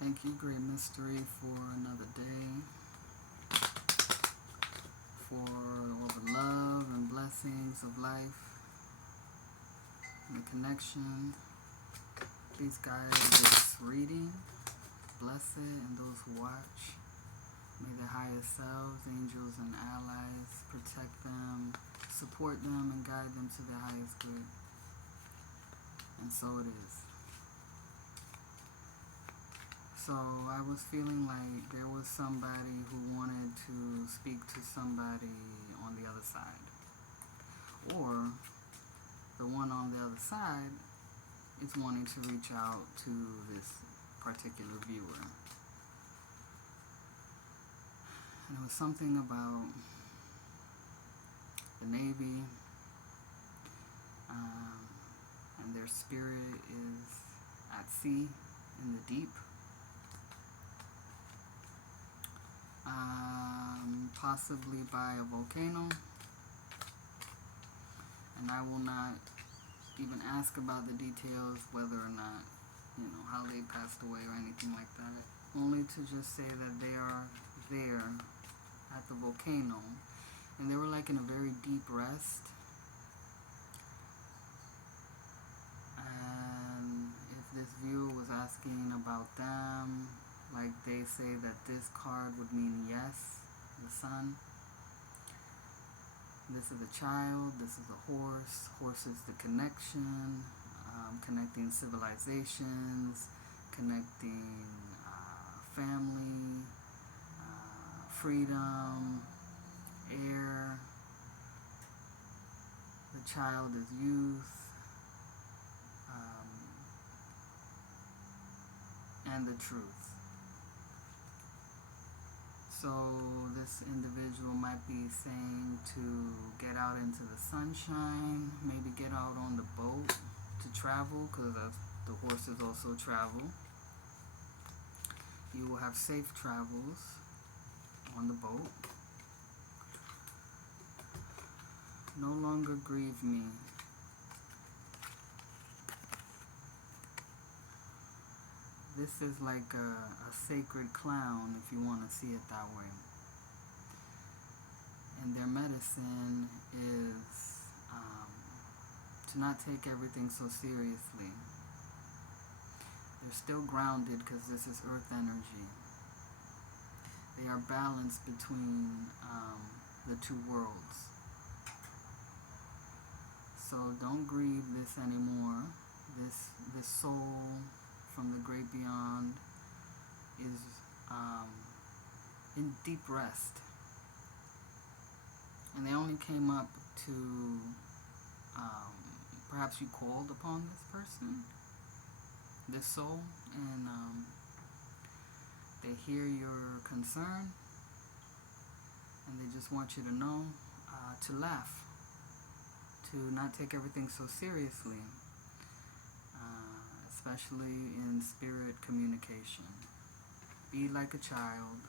Thank you, Great Mystery, for another day, for all the love and blessings of life and the connection. Please guide this reading, bless it, and those who watch. May their highest selves, angels, and allies protect them, support them, and guide them to their highest good. And so it is. So I was feeling like there was somebody who wanted to speak to somebody on the other side. Or the one on the other side is wanting to reach out to this particular viewer. And it was something about the Navy, and their spirit is at sea, in the deep. Possibly by a volcano. And I will not even ask about the details, whether or not, how they passed away or anything like that. Only to just say that they are there at the volcano. And they were like in a very deep rest. And if this viewer was asking about them, like they say that this card would mean yes, the sun. This is a child, this is a horse. Horse is the connection, connecting civilizations, connecting family, freedom, air. The child is youth, and the truth. So this individual might be saying to get out into the sunshine, maybe get out on the boat to travel, because the horses also travel. You will have safe travels on the boat. No longer grieve me. This is like a sacred clown, if you want to see it that way. And their medicine is to not take everything so seriously. They're still grounded because this is earth energy. They are balanced between the two worlds. So don't grieve this anymore. This soul from the great beyond is in deep rest. And they only came up to, perhaps you called upon this person, this soul, and they hear your concern, and they just want you to know to laugh, to not take everything so seriously, especially in spirit communication. Be like a child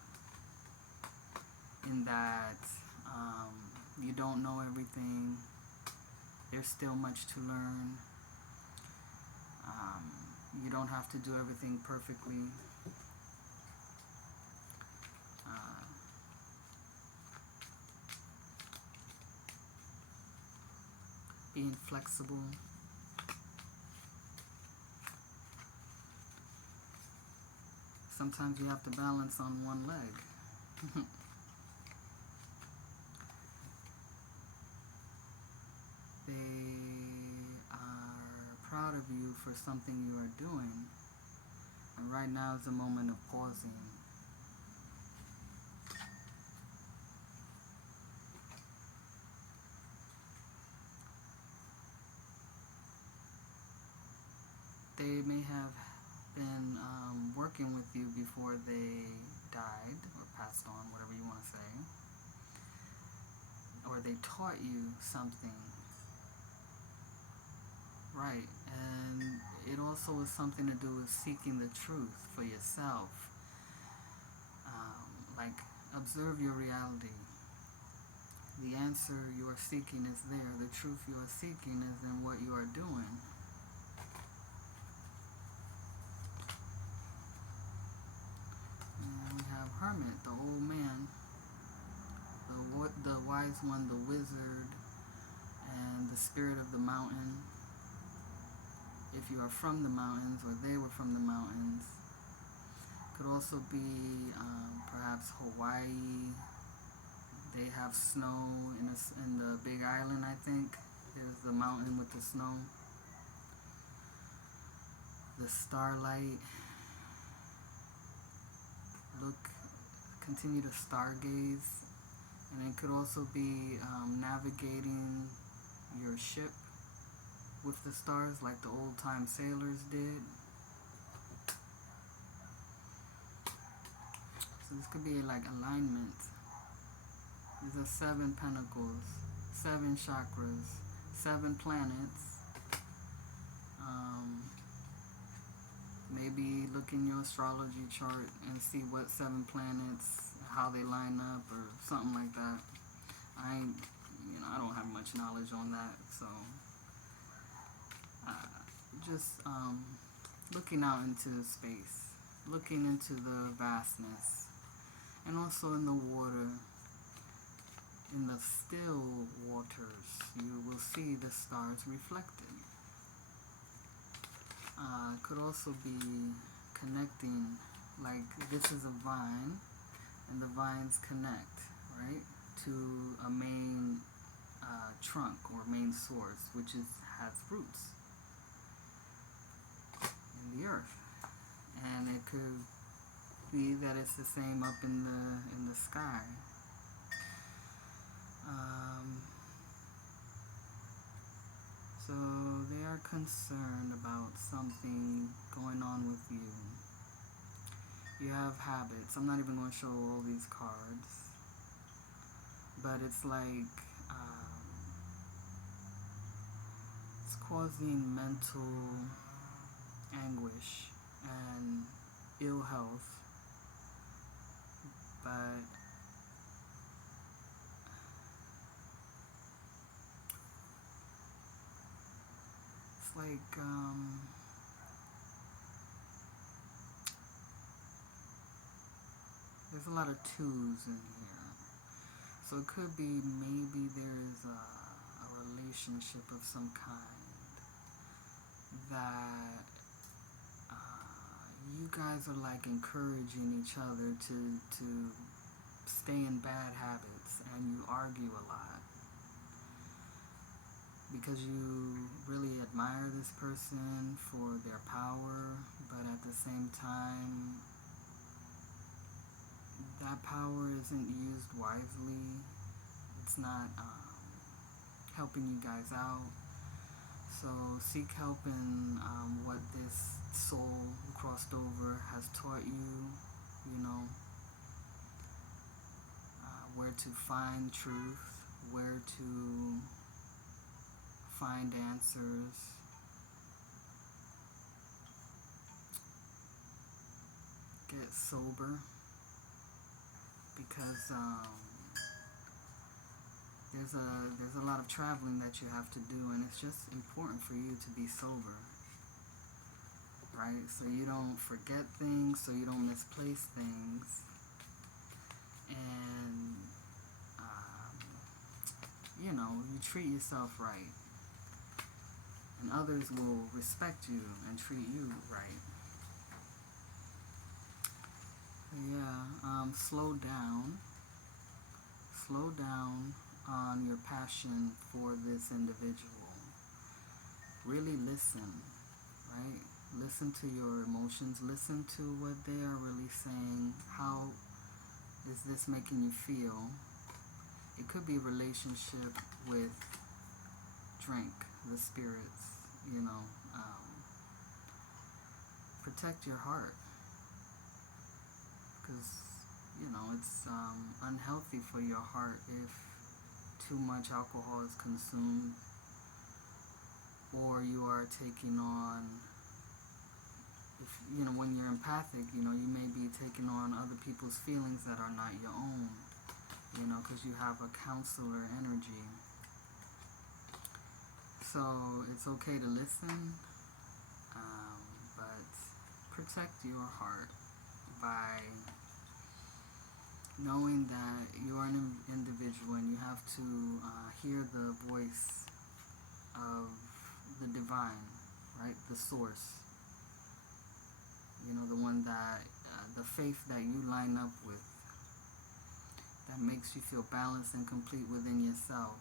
in that you don't know everything. There's still much to learn. You don't have to do everything perfectly. Being flexible. Sometimes you have to balance on one leg. They are proud of you for something you are doing. And right now is a moment of pausing. They may have been working with you before they died or passed on, whatever you want to say. Or they taught you something. Right, and it also has something to do with seeking the truth for yourself. Like, observe your reality. The answer you are seeking is there. The truth you are seeking is in what you are doing. hermit, the old man, the wise one, the wizard, and the spirit of the mountain. If you are from the mountains, or they were from the mountains. Could also be perhaps Hawaii. They have snow in the Big Island, I think. There's the mountain with the snow. The starlight. Continue to stargaze. And it could also be navigating your ship with the stars like the old time sailors did. So this could be like alignment. These are 7 pentacles, 7 chakras, 7 planets. Maybe look in your astrology chart and see what 7 planets, how they line up, or something like that. I don't have much knowledge on that, so just looking out into space, looking into the vastness, and also in the water. In the still waters, you will see the stars reflected. Could also be connecting, like this is a vine, and the vines connect, right, to a main trunk or main source, which has roots in the earth. And it could be that it's the same up in the sky. So they are concerned about something going on with you. You have habits. I'm not even going to show all these cards, but it's like it's causing mental anguish and ill health, but it's like there's a lot of twos in here. So it could be maybe there's a relationship of some kind that you guys are like encouraging each other to stay in bad habits, and you argue a lot because you really admire this person for their power, but at the same time that power isn't used wisely. It's not helping you guys out. So seek help in what this soul who crossed over has taught you, where to find truth, where to find answers. Get sober, because there's a lot of traveling that you have to do, and it's just important for you to be sober, right? So you don't forget things, so you don't misplace things, and you treat yourself right, and others will respect you and treat you right. Yeah, slow down on your passion for this individual. Really listen, right? Listen to your emotions. Listen to what they are really saying. How is this making you feel? It could be a relationship with drink, the spirits, protect your heart, because it's unhealthy for your heart if too much alcohol is consumed, or you are taking on, when you're empathic, you may be taking on other people's feelings that are not your own, because you have a counselor energy. So it's okay to listen, but protect your heart by knowing that you're an individual and you have to hear the voice of the divine, right? The source. You know, the one that, the faith that you line up with, that makes you feel balanced and complete within yourself.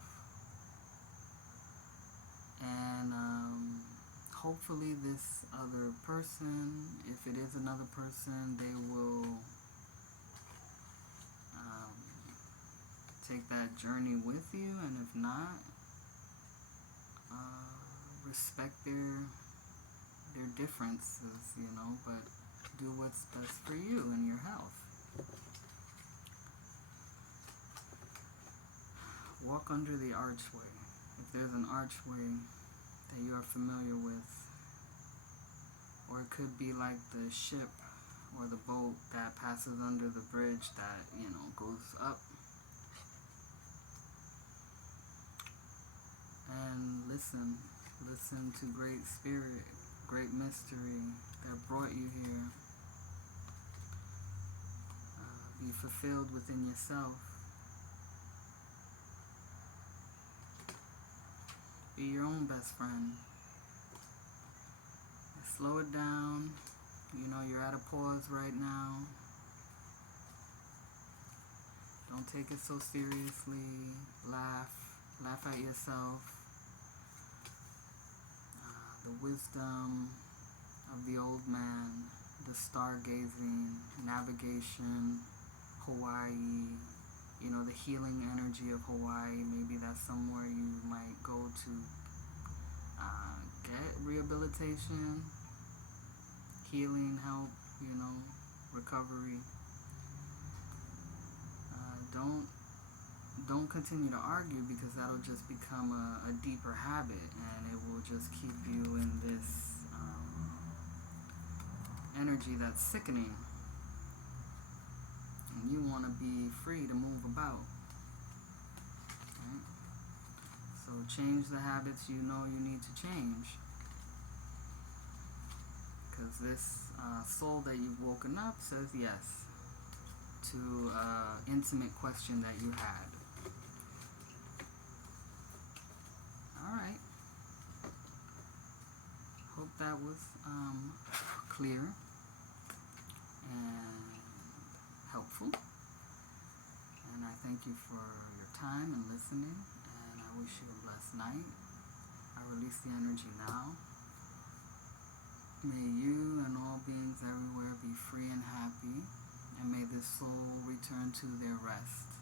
And hopefully this other person, if it is another person, they will take that journey with you, and if not, respect their differences, you know, but do what's best for you and your health. Walk under the archway. If there's an archway that you are familiar with, or it could be like the ship or the boat that passes under the bridge that, you know, goes up. And listen to Great Spirit, Great Mystery that brought you here. Be fulfilled within yourself. Be your own best friend. Slow it down. You know, you're at a pause right now. Don't take it so seriously. Laugh at yourself. The wisdom of the old man, the stargazing, navigation, Hawaii, you know, the healing energy of Hawaii. Maybe that's somewhere you might go to get rehabilitation, healing help, you know, recovery. Don't continue to argue, because that'll just become a deeper habit, and it will just keep you in this energy that's sickening. And you want to be free to move about. Right? So change the habits you know you need to change. Because this soul that you've woken up says yes to an intimate question that you had. Alright. Hope that was clear and helpful. And I thank you for your time and listening. And I wish you a blessed night. I release the energy now. May you and all beings everywhere be free and happy. And may this soul return to their rest.